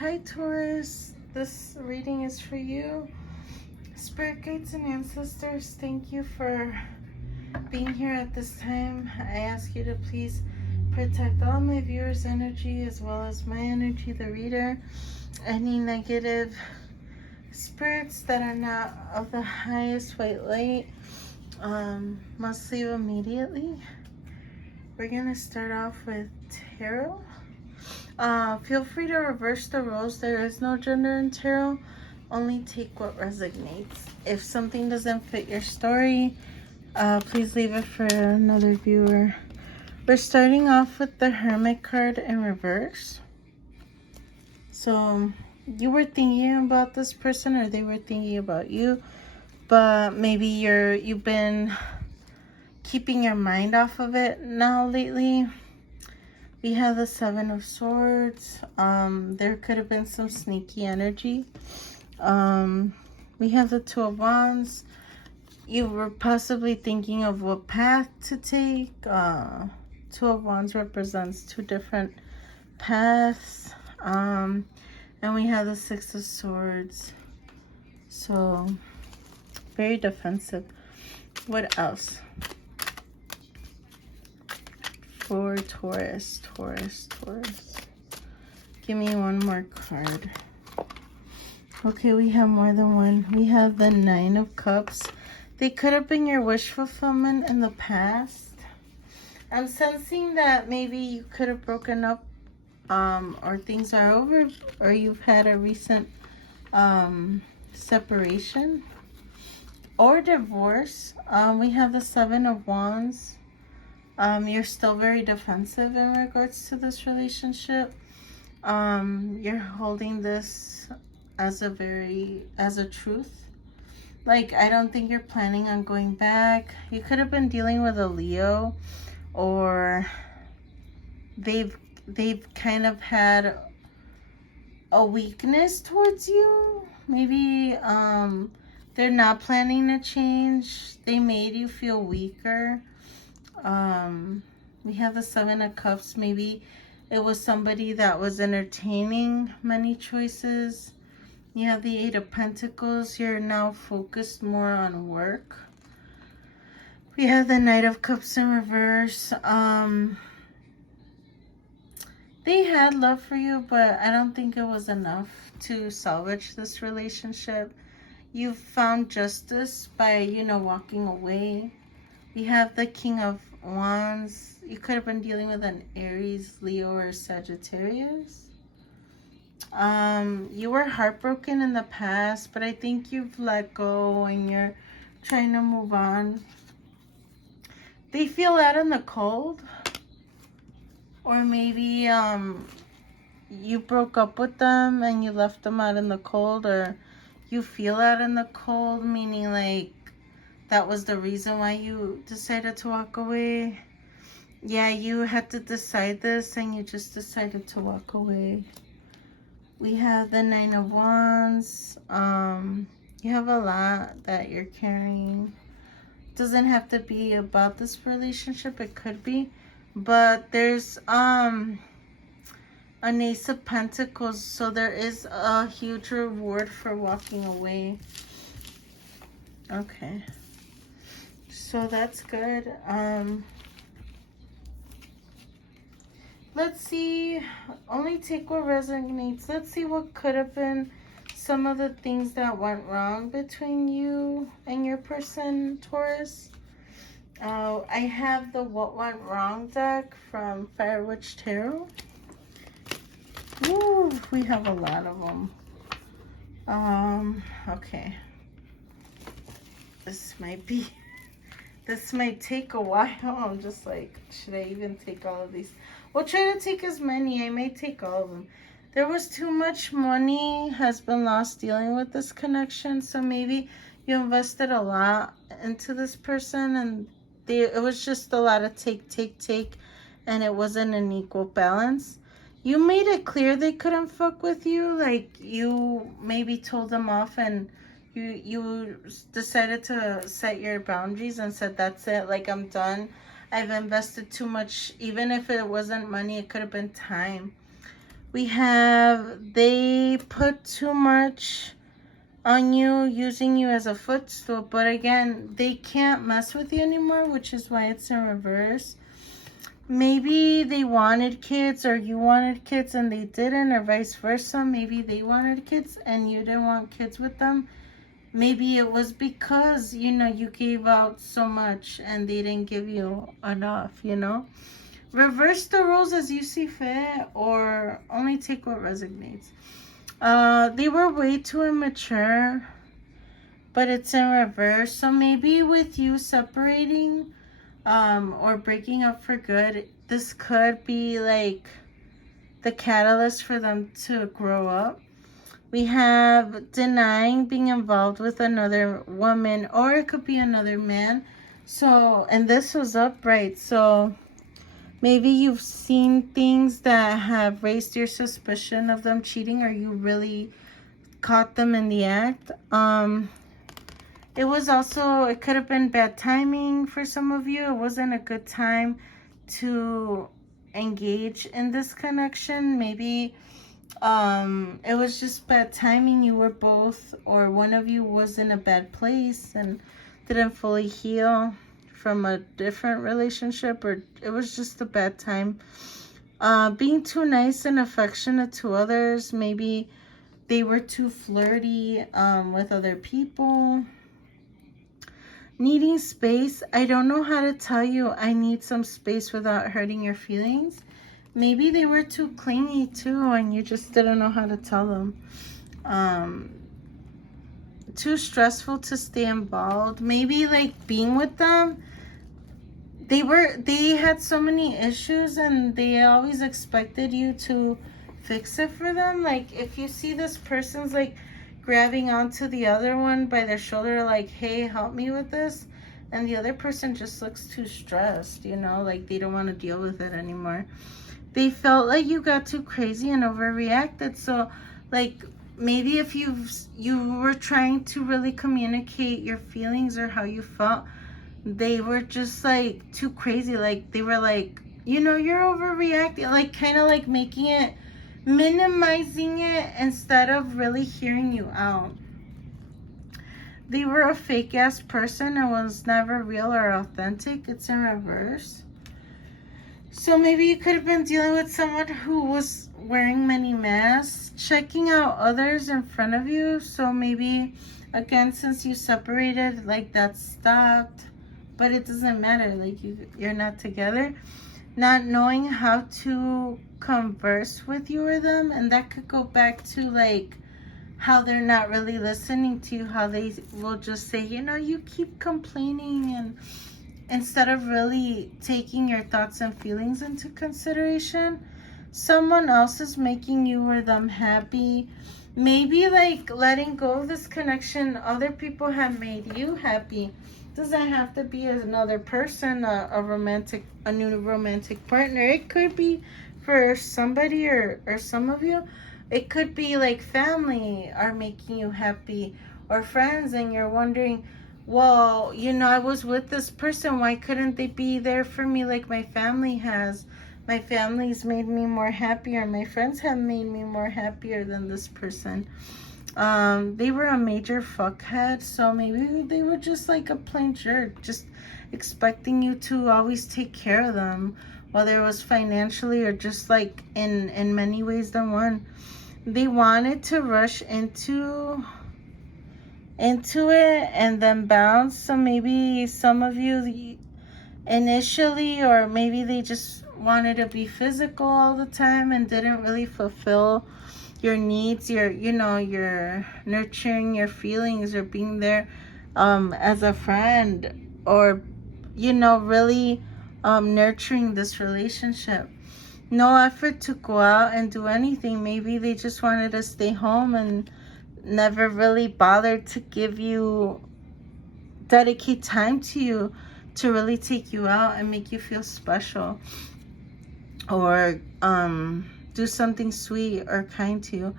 Hi Taurus, this reading is for you. Spirit guides and ancestors, thank you for being here at this time. I ask you to please protect all my viewers' energy as well as my energy, the reader. Any negative spirits that are not of the highest white light must leave immediately. We're going to start off with tarot. Feel free to reverse the roles. There is no gender in tarot. Only take what resonates. If something doesn't fit your story, please leave it for another viewer. We're starting off with the Hermit card in reverse. So you were thinking about this person, or they were thinking about you, but maybe you've been keeping your mind off of it now lately. We have the Seven of Swords. There could have been some sneaky energy. We have the Two of Wands. You were possibly thinking of what path to take. Two of Wands represents two different paths. And we have the Six of Swords. So, very defensive. What else? For Taurus. Give me one more card. Okay, we have more than one. We have the Nine of Cups. They could have been your wish fulfillment in the past. I'm sensing that maybe you could have broken up, or things are over, or you've had a recent separation or divorce. We have the Seven of Wands. You're still very defensive in regards to this relationship. You're holding this as a truth. Like, I don't think you're planning on going back. You could have been dealing with a Leo, or they've kind of had a weakness towards you. Maybe they're not planning to change. They made you feel weaker. We have the Seven of Cups. Maybe it was somebody that was entertaining many choices. You have the Eight of Pentacles. You're now focused more on work. We have the Knight of Cups in reverse. They had love for you, but I don't think it was enough to salvage this relationship. You found justice by, walking away. We have the King of Wands. You could have been dealing with an Aries, Leo, or Sagittarius. You were heartbroken in the past, but I think you've let go and you're trying to move on. They feel out in the cold. Or maybe you broke up with them and you left them out in the cold, or you feel out in the cold, meaning like that was the reason why you decided to walk away. Yeah, you had to decide this and you just decided to walk away. We have the Nine of Wands. You have a lot that you're carrying. It doesn't have to be about this relationship. It could be. But there's an Ace of Pentacles. So there is a huge reward for walking away. Okay. So that's good. Let's see. Only take what resonates. Let's see what could have been some of the things that went wrong between you and your person, Taurus. I have the What Went Wrong deck from Fire Witch Tarot. Ooh, we have a lot of them. Okay. This might take a while. I'm just like, should I even take all of these? We'll try to take as many. I may take all of them. There was too much money has been lost dealing with this connection. So maybe you invested a lot into this person and it was just a lot of take. And it wasn't an equal balance. You made it clear they couldn't fuck with you. Like, you maybe told them off and you decided to set your boundaries and said, that's it, like, I'm done. I've invested too much. Even if it wasn't money, it could have been time. We have they put too much on you, using you as a footstool, but again, they can't mess with you anymore, which is why it's in reverse. Maybe they wanted kids or you wanted kids and they didn't, or vice versa. Maybe they wanted kids and you didn't want kids with them. Maybe it was because, you gave out so much and they didn't give you enough. Reverse the roles as you see fit, or only take what resonates. They were way too immature, but it's in reverse. So maybe with you separating or breaking up for good, this could be like the catalyst for them to grow up. We have denying being involved with another woman, or it could be another man. So, and this was upright. So maybe you've seen things that have raised your suspicion of them cheating, or you really caught them in the act. It could have been bad timing for some of you. It wasn't a good time to engage in this connection. Maybe it was just bad timing. You were both, or one of you was in a bad place and didn't fully heal from a different relationship, or it was just a bad time. Being too nice and affectionate to others. Maybe they were too flirty with other people. Needing space. I don't know how to tell you I need some space without hurting your feelings. Maybe they were too clingy too and you just didn't know how to tell them. Too stressful to stay involved. Maybe like being with them, they had so many issues and they always expected you to fix it for them. Like if you see this person's like grabbing onto the other one by their shoulder, like, hey, help me with this, and the other person just looks too stressed, like they don't want to deal with it anymore. They felt like you got too crazy and overreacted. So like maybe if you were trying to really communicate your feelings or how you felt, they were just like too crazy. Like they were like, you're overreacting, like kind of like making it, minimizing it instead of really hearing you out. They were a fake ass person and was never real or authentic. It's in reverse. So maybe you could have been dealing with someone who was wearing many masks, checking out others in front of you. So maybe, again, since you separated, like that stopped. But it doesn't matter. Like you're not together. Not knowing how to converse with you or them. And that could go back to like how they're not really listening to you. How they will just say, you keep complaining, and instead of really taking your thoughts and feelings into consideration. Someone else is making you or them happy. Maybe like letting go of this connection, other people have made you happy. Doesn't have to be another person, a new romantic partner. It could be for somebody or some of you. It could be like family are making you happy, or friends, and you're wondering, well, I was with this person. Why couldn't they be there for me like my family has? My family's made me more happier. My friends have made me more happier than this person. They were a major fuckhead, so maybe they were just like a plain jerk, just expecting you to always take care of them, whether it was financially or just like in many ways than one. They wanted to rush into it and then bounce. So maybe some of you initially, or maybe they just wanted to be physical all the time and didn't really fulfill your needs, your nurturing your feelings, or being there as a friend, or really nurturing this relationship. No effort to go out and do anything. Maybe they just wanted to stay home and never really bothered to dedicate time to you, to really take you out and make you feel special, or do something sweet or kind to you.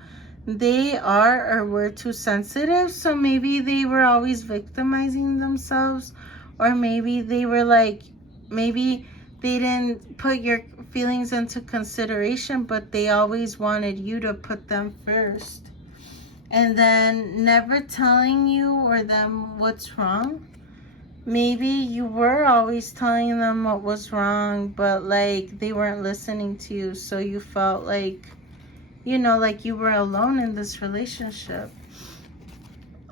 They are or were too sensitive, so maybe they were always victimizing themselves, or maybe they were like, maybe they didn't put your feelings into consideration, but they always wanted you to put them first. And then never telling you or them what's wrong. Maybe you were always telling them what was wrong, but like they weren't listening to you, so you felt like, you know, like you were alone in this relationship.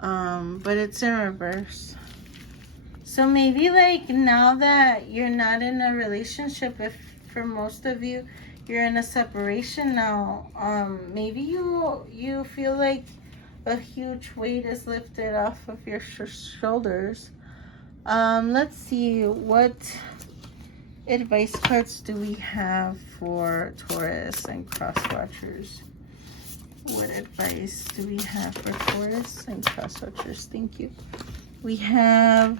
But it's in reverse. So maybe like now that you're not in a relationship, if for most of you you're in a separation now, maybe you feel like a huge weight is lifted off of your shoulders. Let's see, what advice cards do we have for Taurus and cross watchers? What advice do we have for Taurus and cross watchers? Thank you. We have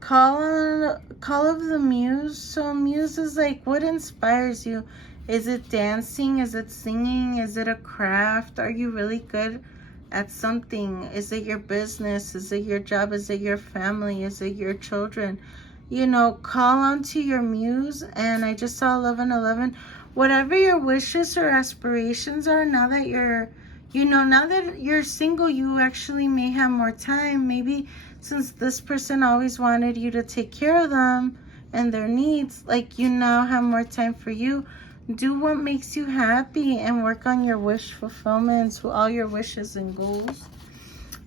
call of the muse. So muse is like, what inspires you? Is it dancing? Is it singing? Is it a craft? Are you really good at something? Is it your business? Is it your job? Is it your family? Is it your children? You know, call on to your muse. And I just saw 1111. Whatever your wishes or aspirations are, now that you're, you know, now that you're single, you actually may have more time. Maybe since this person always wanted you to take care of them and their needs, like you now have more time for you. Do what makes you happy and work on your wish fulfillment, all your wishes and goals.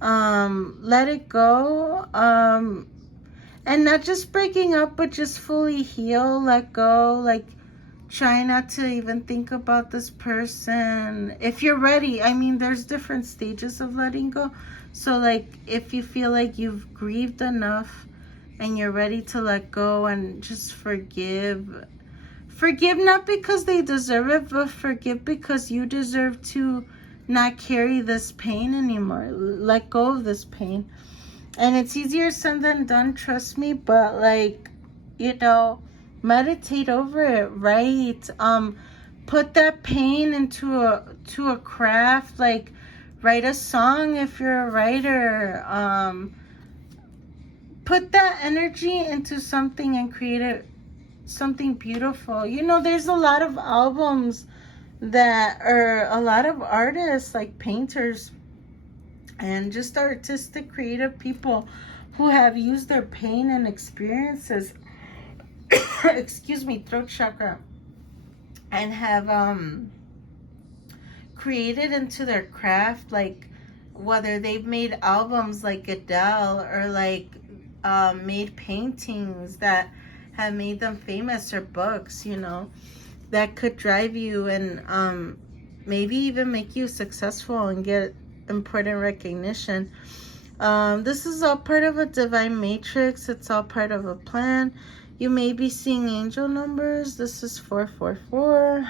Let it go. And not just breaking up, but just fully heal, let go. Like, try not to even think about this person. If you're ready, I mean, there's different stages of letting go. So, like, if you feel like you've grieved enough and you're ready to let go and just forgive. Forgive not because they deserve it, but forgive because you deserve to not carry this pain anymore. Let go of this pain. And it's easier said than done, trust me. But like, you know, meditate over it, right? Put that pain into a craft. Like, write a song if you're a writer. Put that energy into something and create it something beautiful. You know, there's a lot of albums that are a lot of artists, like painters and just artistic creative people who have used their pain and experiences excuse me, throat chakra, and have created into their craft. Like, whether they've made albums like Adele or like made paintings that have made them famous, or books, you know, that could drive you and maybe even make you successful and get important recognition. This is all part of a divine matrix. It's all part of a plan. You may be seeing angel numbers. This is 444.